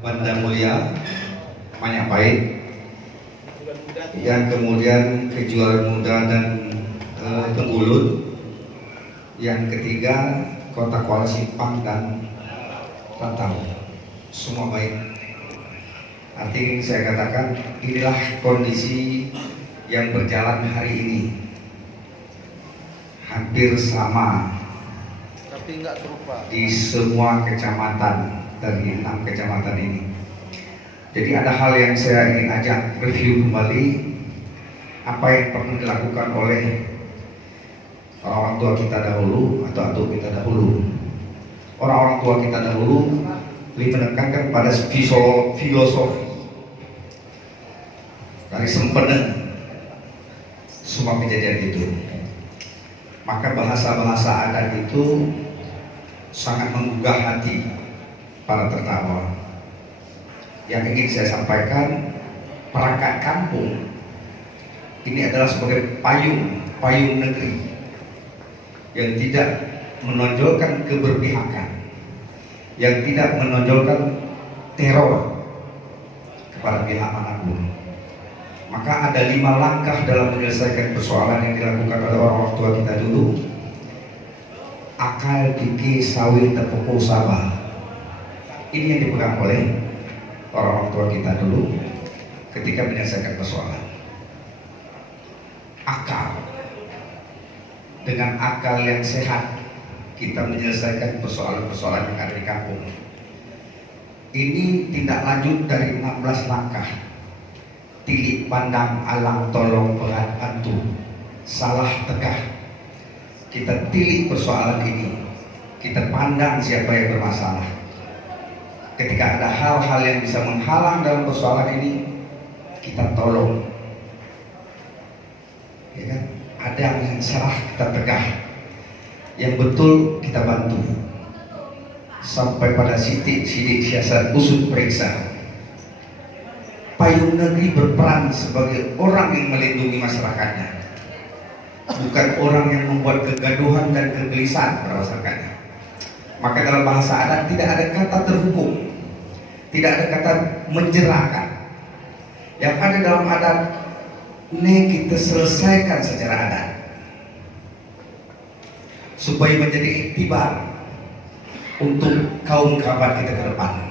Banda Mulia, Manyapai, yang kemudian kejuaraan muda dan Tenggulut, yang ketiga Kota Kuala Simpang dan Rantau. Semua baik. Artinya saya katakan inilah kondisi yang berjalan hari ini, hampir sama tapi nggak serupa di semua kecamatan dari 6 kecamatan ini. Jadi ada hal yang saya ingin ajak review kembali apa yang pernah dilakukan oleh orang tua kita dahulu atau atuk kita dahulu. Orang-orang tua kita dahulu lebih menekankan pada filosofi dari sempena semua kejadian itu. Maka bahasa-bahasa adat itu sangat menggugah hati para terdakwa. Yang ingin saya sampaikan, perangkat kampung ini adalah sebagai payung negeri yang tidak menonjolkan keberpihakan, yang tidak menonjolkan teror kepada pihak manapun. Maka ada 5 langkah dalam menyelesaikan persoalan yang dilakukan oleh orang tua kita dulu. Akal, gigi, sawit, tepuk, sabar. Ini yang dipegang oleh orang tua kita dulu ketika menyelesaikan persoalan. Akal. Dengan akal yang sehat kita menyelesaikan persoalan-persoalan yang ada di kampung. Ini tindak lanjut dari 16 langkah. Tilik pandang alang tolong berat bantu, salah tegah. Kita tilik persoalan ini, kita pandang siapa yang bermasalah. Ketika ada hal-hal yang bisa menghalang dalam persoalan ini, kita tolong. Ya kan? Ada yang salah kita tegah, yang betul kita bantu. Sampai pada sidik siasat usut periksa. Payung negeri berperan sebagai orang yang melindungi masyarakatnya, bukan orang yang membuat kegaduhan dan kegelisahan pada masyarakatnya. Maka dalam bahasa adat tidak ada kata terhukum, tidak ada kata menjerahkan. Yang ada dalam adat, ini kita selesaikan secara adat supaya menjadi iktibar untuk kaum kerabat kita ke depan.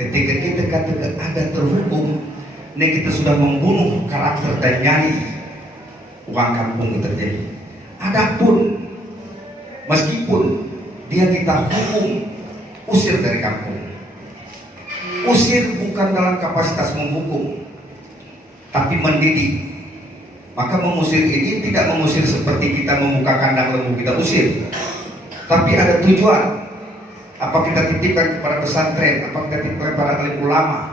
Ketika kita katakan ada terhukum, ini kita sudah membunuh karakter dan nyali uang kampung itu terjadi. Adapun meskipun dia kita hukum, usir dari kampung. Usir bukan dalam kapasitas menghukum, tapi mendidik. Maka mengusir ini tidak mengusir seperti kita membuka kandang lembu kita usir, tapi ada tujuan. Apa kita titipkan kepada pesantren, apa kita titipkan kepada alim ulama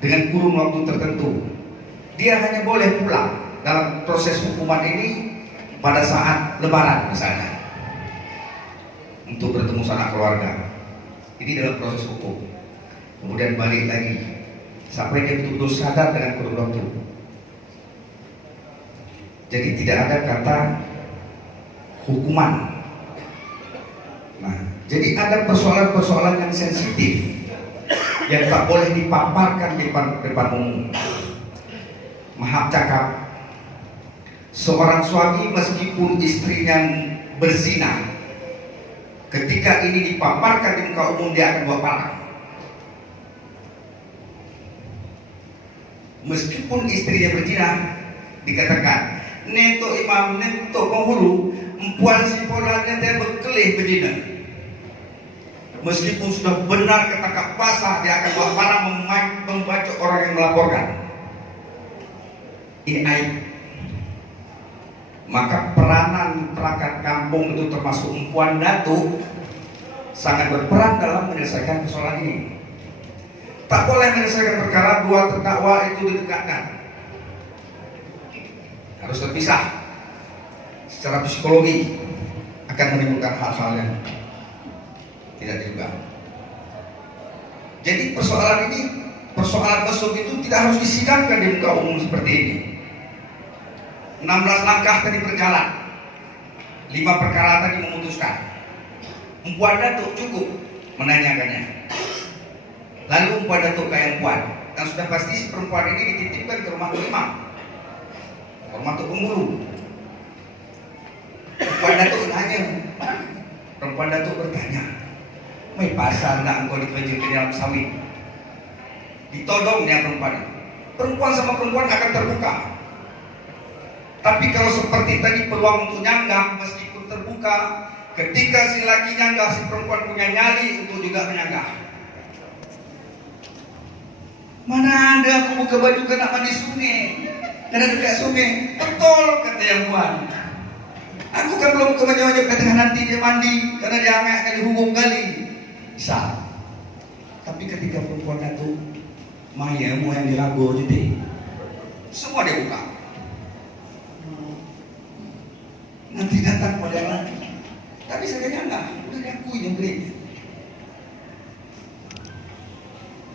dengan kurun waktu tertentu. Dia hanya boleh pulang dalam proses hukuman ini pada saat lebaran misalnya, untuk bertemu sanak keluarga. Ini dalam proses hukum. Kemudian balik lagi sampai dia betul-betul sadar dengan kurun waktu. Jadi tidak ada kata hukuman. Nah, jadi ada persoalan-persoalan yang sensitif yang tak boleh dipaparkan di depan umum. Maaf cakap, seorang suami meskipun istrinya berzina, ketika ini dipaparkan di muka umum dia akan buat parah. Meskipun istrinya berzina, dikatakan neto imam, neto penghulu, empuan si polannya dia berkelih berzina. Meskipun sudah benar ketangkap basah, dia akan buat parah membacok orang yang melaporkan. Ini aib. Maka peranan perangkat kampung itu termasuk empuan datuk sangat berperan dalam menyelesaikan persoalan ini. Tak boleh menyelesaikan perkara 2 terdakwa itu didekatkan, harus terpisah. Secara psikologi akan menimbulkan hal-hal yang tidak diduga. Jadi persoalan ini, persoalan mesum itu tidak harus disidangkan di muka umum seperti ini. 16 langkah tadi berjalan, 5 perkara tadi memutuskan. Empuan Datuk cukup menanyakannya. Lalu Empuan Datuk kayak Empuan, dan sudah pasti si perempuan ini dititipkan ke rumah imam, ke rumah Tok Pemburu. Empuan Datuk nanya, perempuan Datuk bertanya, "Mai pasal nak engkau diterjun ke dalam sawit?" Ditodongnya perempuan itu. Perempuan sama perempuan akan terbuka. Tapi kalau seperti tadi peluang untuk nyanggah meskipun terbuka, ketika si laki nyanggah, si perempuan punya nyali untuk juga menyanggah. Mana ada aku buka baju kena mandi sungai, karena dekat sungai. Betul kata yang puan. Aku kan belum buka baju kata nanti dia mandi, karena dia hangat kali hukum kali. Bisa. Tapi ketika perempuan itu Maya mau yang diragu jadi semua dia buka. Nanti datang pada lagi. Tapi saya enggak, udah diakui yang belinya.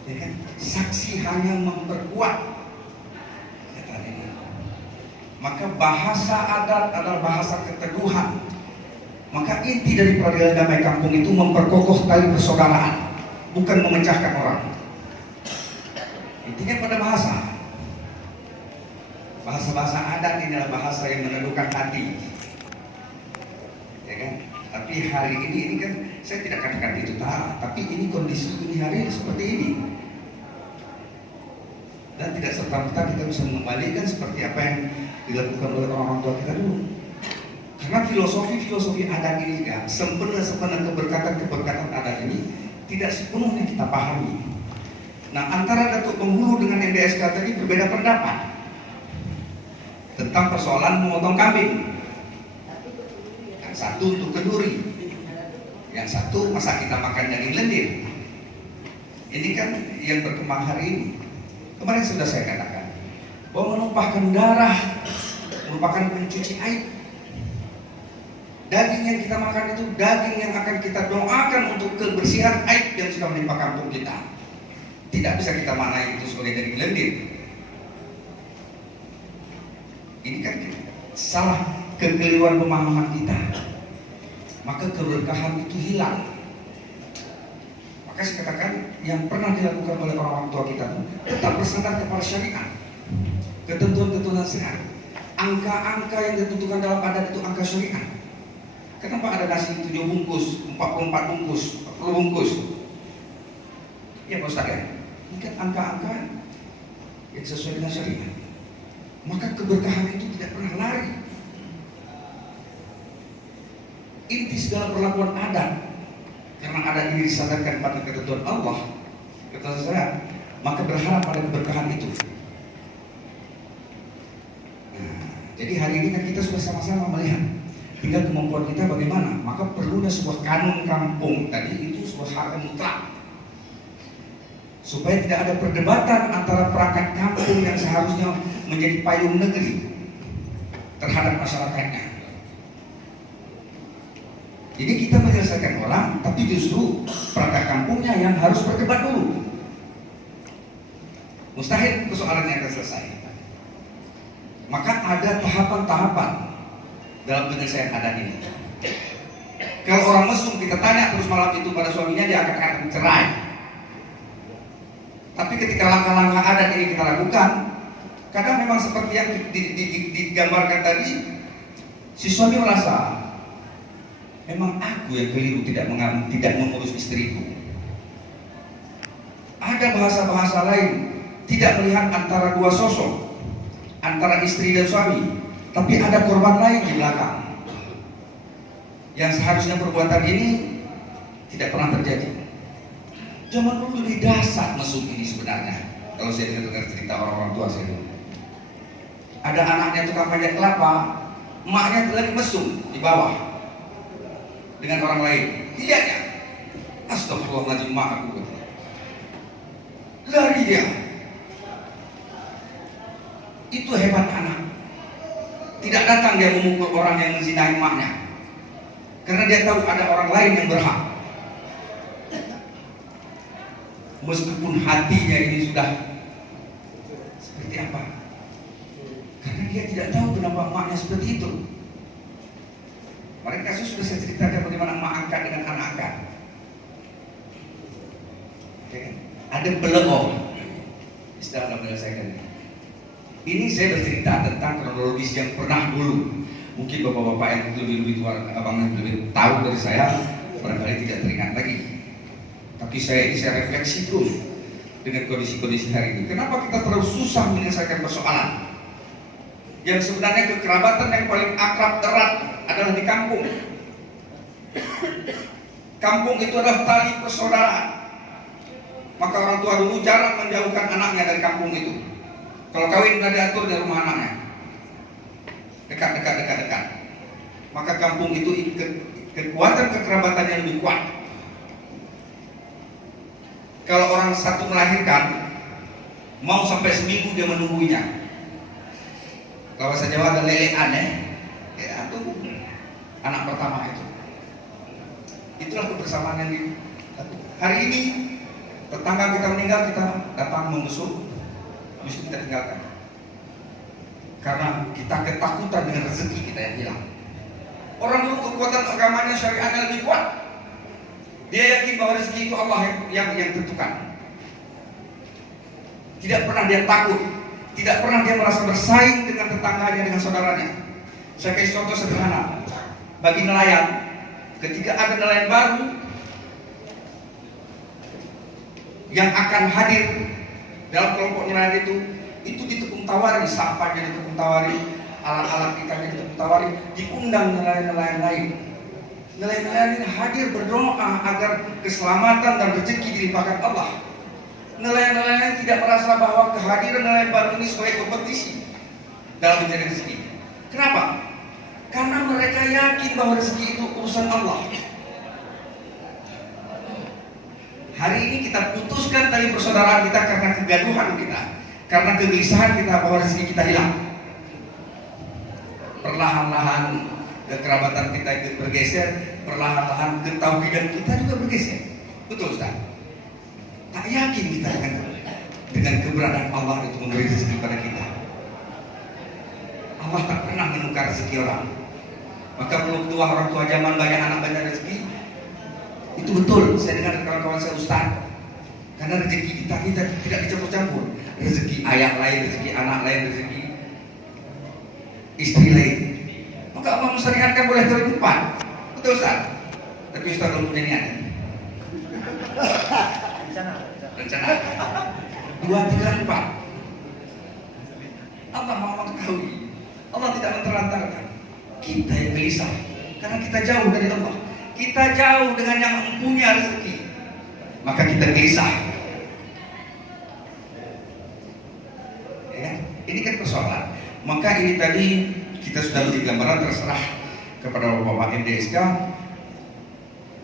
Ya kan? Saksi hanya memperkuat kata ini. Maka bahasa adat adalah bahasa keteguhan. Maka inti dari peradilan damai kampung itu memperkokoh tali persaudaraan, bukan memecahkan orang. Intinya pada bahasa. Bahasa-bahasa adat ini adalah bahasa yang meneduhkan hati. Ya kan? Tapi hari ini kan saya tidak katakan itu tapi ini kondisi ini hari seperti ini. Dan tidak serta-merta kita bisa mengembalikan seperti apa yang dilakukan oleh orang-orang tua kita dulu. Karena filosofi adat ini kan, sempurna keberkatan adat ini tidak sepenuhnya kita pahami. Nah, antara Datuk Penghulu dengan MDSK tadi berbeda pendapat tentang persoalan memotong kambing. Yang satu untuk kenduri, yang satu masa kita makan daging lendir. Ini kan yang berkembang hari ini. Kemarin sudah saya katakan bahwa menumpahkan darah merupakan pencuci aib. Daging yang kita makan itu daging yang akan kita doakan untuk kebersihan aib yang sudah menimpa kampung kita. Tidak bisa kita maknai itu sebagai daging lendir. Ini kan salah kekeliruan pemahaman kita. Maka keberkahan itu hilang. Maka saya katakan yang pernah dilakukan oleh orang tua kita itu tetap bersandar kepada syariat, ketentuan-ketentuan syariat. Angka-angka yang ditentukan dalam adat itu angka syariat. Kenapa ada nasi 7 bungkus, 44 bungkus, 40 bungkus? Ya Pak Ustaz ya, ini kan angka-angka yang sesuai dengan syariat. Maka keberkahan itu tidak pernah lari. Inti segala perlakuan adat, karena adat ini disandarkan pada ketentuan Allah, ketentuan syariat, maka berharap pada keberkahan itu. Nah, jadi hari ini kan kita sudah sama-sama melihat, tinggal kemampuan kita bagaimana. Maka perlunya sebuah kanun kampung tadi itu sebuah hak yang mutlak, supaya tidak ada perdebatan antara perangkat kampung yang seharusnya menjadi payung negeri terhadap masyarakatnya. Jadi kita menyelesaikan orang, tapi justru perangkat kampungnya yang harus berdebat dulu. Mustahil persoalannya akan selesai. Maka ada tahapan-tahapan dalam penyelesaian adat ini. Kalau orang mesum kita tanya terus malam itu pada suaminya, dia akan cerai. Tapi ketika langkah-langkah adat ini kita lakukan, kadang memang seperti yang digambarkan tadi, si suami merasa memang aku yang keliru tidak mengurus istriku. Ada bahasa-bahasa lain, tidak melihat antara dua sosok, antara istri dan suami, tapi ada korban lain di belakang yang seharusnya perbuatan ini tidak pernah terjadi. Zaman dulu lebih dasar mesum ini sebenarnya. Kalau saya dengar cerita orang-orang tua saya dulu, ada anaknya tukang panjat kelapa, emaknya lagi mesum di bawah dengan orang lain. Lihatnya, astagfirullahaladzim, mak aku, lari dia. Itu hebat anak. Tidak datang dia memukul orang yang menzinahi emaknya, karena dia tahu ada orang lain yang berhak. Meskipun hatinya ini sudah seperti apa, karena dia tidak tahu kenapa emaknya seperti itu. Kemarin kasus sudah saya ceritakan bagaimana emak angkat dengan anak angkat. Oke. Ada belengong istilah menyelesaikan. Ini saya bercerita tentang kronologis yang pernah dulu. Mungkin bapak-bapak yang lebih tua, abang yang lebih tahu dari saya, barangkali tidak teringat lagi. Tapi saya refleksi terus dengan kondisi-kondisi hari ini. Kenapa kita terlalu susah menyelesaikan persoalan? Yang sebenarnya kekerabatan yang paling akrab erat adalah di kampung. Kampung itu adalah tali persaudaraan. Maka orang tua dulu jarang menjauhkan anaknya dari kampung itu. Kalau kawin sudah diatur di rumah anaknya, dekat. Maka kampung itu kekuatan kekerabatannya lebih kuat. Kalau orang satu melahirkan, mau sampai seminggu dia menunggunya. Kalau bahasa Jawa ada lelean ya itu anak pertama itu. Itulah kebersamaan yang hari ini tetangga kita meninggal, kita datang membesuk, justru kita tinggalkan. Karena kita ketakutan dengan rezeki kita yang hilang. Orang dulu kekuatan agamanya syariatnya lebih kuat. Dia yakin bahwa rezeki itu Allah yang tentukan. Tidak pernah dia takut, tidak pernah dia merasa bersaing dengan tetangganya, dengan saudaranya. Saya kasih contoh sederhana. Bagi nelayan, ketika ada nelayan baru yang akan hadir dalam kelompok nelayan itu ditekung tawari, sampahnya ditekung tawari, alat-alat ikannya ditekung tawari, diundang nelayan-nelayan lain. Nelayan-nelayan ini hadir berdoa agar keselamatan dan rezeki dilimpahkan Allah. Nelayan-nelayan tidak merasa bahwa kehadiran nelayan baru ini sebagai kompetisi dalam mencari rezeki. Kenapa? Karena mereka yakin bahwa rezeki itu urusan Allah. Hari ini kita putuskan tali persaudaraan kita karena kegaduhan kita, karena kegelisahan kita bahwa rezeki kita hilang. Perlahan-lahan kekerabatan kita bergeser, perlahan-lahan ketauhidan kita juga bergeser. Betul Ustaz? Tak yakin kita dengan keberadaan Allah itu memberi rezeki pada kita. Allah tak pernah menukar rezeki orang. Maka belum tua orang tua zaman banyak anak banyak rezeki. Itu betul, saya dengar dari kawan-kawan saya Ustaz. Karena rezeki kita tidak dicampur-campur. Rezeki ayah lain, rezeki anak lain, rezeki istri lain. Maka Allah mensyariatkan boleh 4. Betul Ustaz? Tapi Ustaz belum punya niat. Rencana 2, 3, 4. Allah mau mengetahui. Allah tidak mentelantarkan. Kita yang gelisah karena kita jauh dari Allah. Kita jauh dengan yang mempunyai rezeki. Maka kita gelisah. Ya, ini kan persoalan. Maka ini tadi kita sudah beri gambaran, terserah kepada Bapak MDSK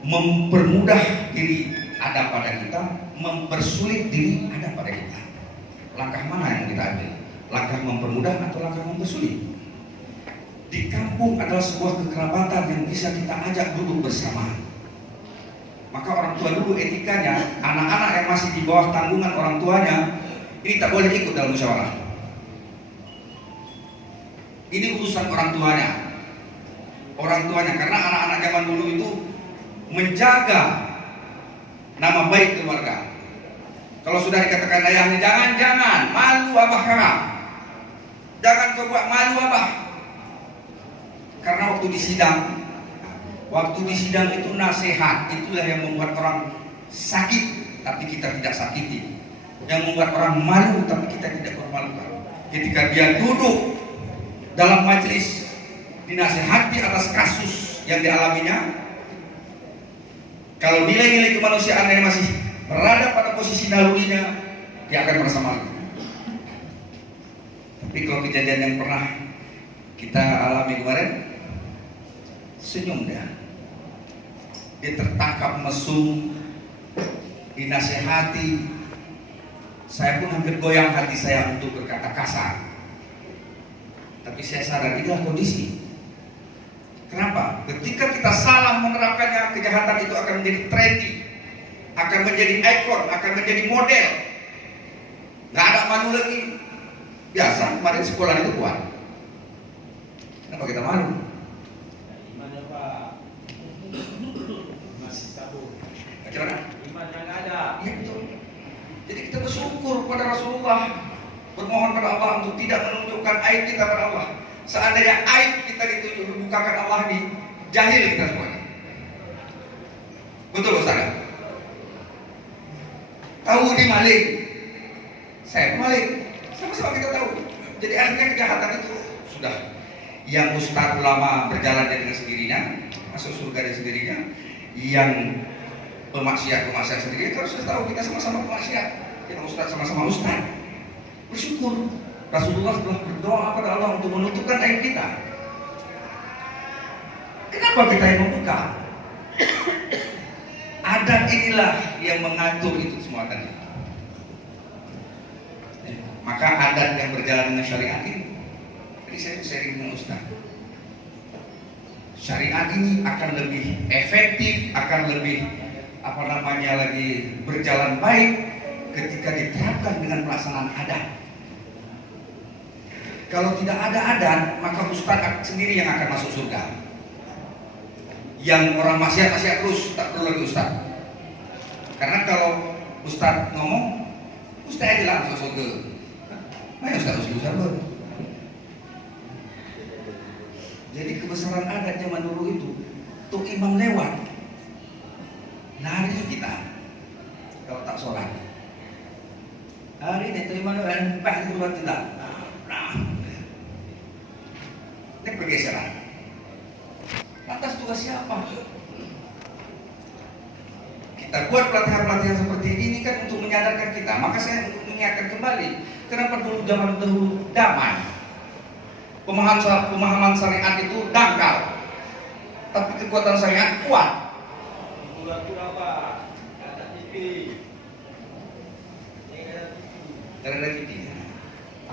mempermudah diri ada pada kita, mempersulit diri ada pada kita. Langkah mana yang kita ambil? Langkah mempermudah atau langkah mempersulit? Di kampung adalah sebuah kekerabatan yang bisa kita ajak duduk bersama. Maka orang tua dulu etikanya, anak-anak yang masih di bawah tanggungan orang tuanya ini tak boleh ikut dalam musyawarah. Ini urusan orang tuanya. Orang tuanya, karena anak-anak zaman dulu itu menjaga nama baik keluarga. Kalau sudah dikatakan ayahnya, jangan, malu abah kakak. Jangan kau buat malu abah. Karena waktu di sidang itu nasihat, itulah yang membuat orang sakit, tapi kita tidak sakiti. Yang membuat orang malu, tapi kita tidak bermalukan. Ketika dia duduk dalam majelis dinasihati atas kasus yang dialaminya, kalau nilai-nilai kemanusiaannya masih berada pada posisi nalurinya, dia akan merasa malu. Tapi kalau kejadian yang pernah kita alami kemarin, senyum dia tertangkap mesum, dinasihati. Saya pun hampir goyang hati saya untuk berkata kasar. Tapi saya sadar inilah kondisi. Kenapa? Ketika kita salah menerapkannya, kejahatan itu akan menjadi trendy, akan menjadi ikon, akan menjadi model. Gak ada malu lagi. Biasa, kemarin sekolah itu kuat. Kenapa kita malu? Imannya Pak masih kabur. Bagaimana? Imannya nggak ada. Iya betul. Jadi kita bersyukur pada Rasulullah, bermohon pada Allah untuk tidak menunjukkan aib kita pada Allah. Seandainya aib kita dibukakan Allah di jahil kita semuanya. Betul Ustaz? Tahu di maling, saya maling, sama-sama kita tahu. Jadi artinya kejahatan itu sudah yang ustaz ulama berjalan dengan sendirinya, masuk surga dengan sendirinya, yang pemaksiat sendiri harus tahu kita sama-sama pemaksiat. Kita ustaz sama-sama ustaz. Bersyukur Rasulullah telah berdoa pada Allah untuk menutupkan aib kita. Kenapa kita yang membuka? Adat inilah yang mengatur itu semua tadi. Maka adat yang berjalan dengan syariat ini. Jadi saya sharing dengan ustaz. Syariat ini akan lebih efektif, akan lebih lagi berjalan baik ketika diterapkan dengan pelaksanaan adat. Kalau tidak ada adat, maka ustaz sendiri yang akan masuk surga. Yang orang maksiat terus, tak perlu lagi ustaz. Karena kalau ustaz ngomong, ustaz aja langsung surga. Mana ustaz usul. Jadi kebesaran adat zaman dulu itu, tuh imam lewat, lari kita kalau tak sholat. Hari ini terima dengan pak keluar tidak. Ini pergeseran. Lantas tugas siapa? Kita buat pelatihan-pelatihan seperti ini kan untuk menyadarkan kita. Maka saya mengingatkan kembali, kenapa dulu zaman dahulu damai? Pemahaman syariat itu dangkal, tapi kekuatan syariat kuat. Pura-pura Pak, ada TV. Ada TV.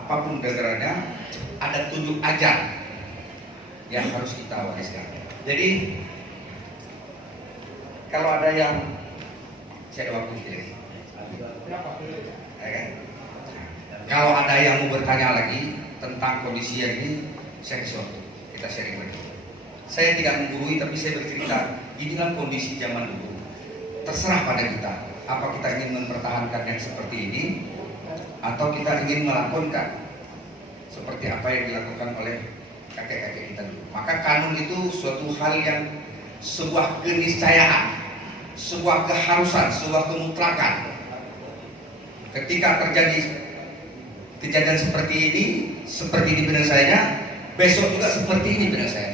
Apapun daerahnya, ada tunjuk ajar yang harus kita wariskan. Jadi kalau ada yang saya ada waktu sendiri, ya kan? Kalau ada yang mau bertanya lagi tentang kondisi yang ini, saya kasih waktu, kita sharing lagi. Saya tidak menggurui, tapi saya bercerita, inilah kondisi zaman dulu. Terserah pada kita, apa kita ingin mempertahankan yang seperti ini, atau kita ingin melakukan seperti apa yang dilakukan oleh kakek-kakek kita dulu. Maka kanun itu suatu hal yang sebuah keniscayaan, sebuah keharusan, sebuah kemutlakan. Ketika terjadi kejadian seperti ini benar saya, besok juga seperti ini benar saya.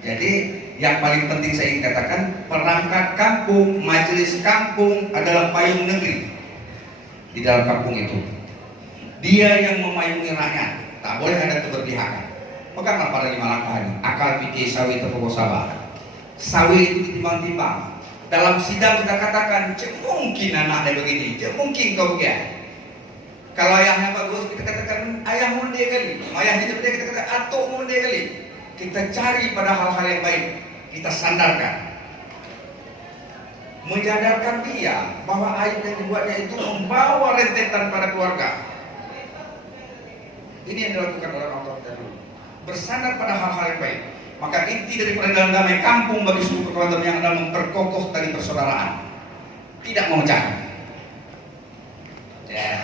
Jadi yang paling penting saya ingin katakan, perangkat kampung, majelis kampung adalah payung negeri di dalam kampung itu. Dia yang memayungi rakyat, tak boleh ada keberpihakan. Peganglah pada 5 langkah ini. Akal, fikih, sawi, tepuk sabar. Sawi itu ditimbang-timbang. Dalam sidang kita katakan, mungkin anaknya begini, mungkin kau begini. Kalau ayahnya bagus, kita katakan ayah munde kali. Ayahnya seperti kita katakan atuk munde kali. Kita cari pada hal-hal yang baik, kita sandarkan. Menyadarkan dia bahwa aib yang dibuatnya itu membawa rentetan pada keluarga. Ini yang dilakukan oleh orang tua dulu. Bersandar pada hal-hal yang baik. Maka inti dari peradaban damai kampung bagi seluruh kekuatan yang adalah memperkokoh tali persaudaraan, tidak memecahkan. Ya.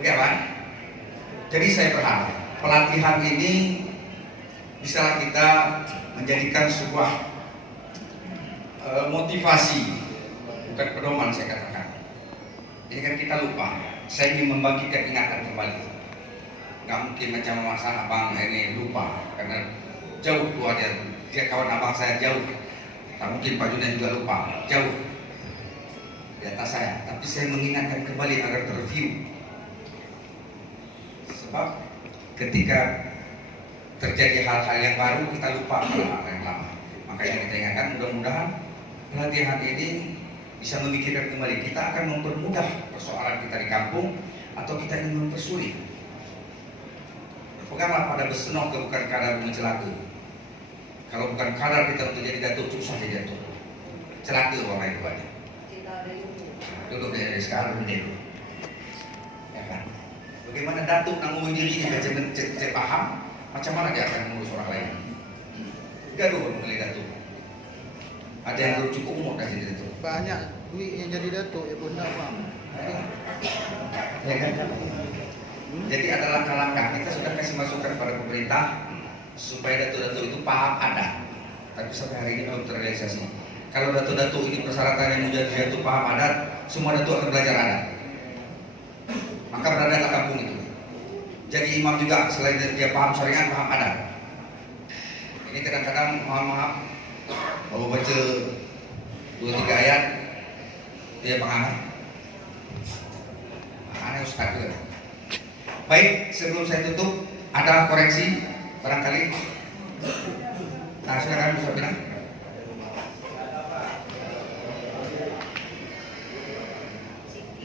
Oke, Pak. Jadi saya berharap pelatihan ini bisa kita menjadikan sebuah motivasi, bukan pedoman saya katakan. Jadi kan kita lupa. Saya ingin membangkitkan ingatan kembali. Gak mungkin macam masa abang ini lupa karena jauh keluar dia kawan abang saya jauh. Tak mungkin Pak Junan juga lupa, jauh di atas saya. Tapi saya mengingatkan kembali agar terview. Sebab ketika terjadi hal-hal yang baru kita lupa hal-hal yang lama. Maka yang kita ingatkan, mudah-mudahan pelatihan ini bisa memikirkan kembali. Kita akan mempermudah persoalan kita di kampung atau kita ingin mempersulit. Peganglah pada besenok ke bukan kadar mencelaka. Kalau bukan kadar kita untuk jadi datuk, susah jadi datuk. Celaka orang itu banyak. Duduk dari sekarang dulu. Ya kan? Bagaimana datuk nanggung diri cek paham, macam mana dia akan mengurus orang lain? Gaduh mengenai datuk. Ada yang belum cukup umur dah jadi datuk. Banyak duit yang jadi datuk ya bunda bang. Ya kan? Jadi ada langkah-langkah kita sudah kasih masukan kepada pemerintah supaya datuk-datuk itu paham adat. Tapi sampai hari ini belum terrealisasi. Kalau datuk-datuk ini persyaratannya menjadi datuk paham adat, semua datuk akan belajar adat. Maka beradaklah kampung itu. Jadi imam juga selain dari dia paham syariat, paham adat. Ini kadang-kadang maaf, kalau baca 2-3 ayat dia pengamat. Aneh ustaz juga. Baik, sebelum saya tutup ada koreksi barangkali. Nah, silakan bisa bilang.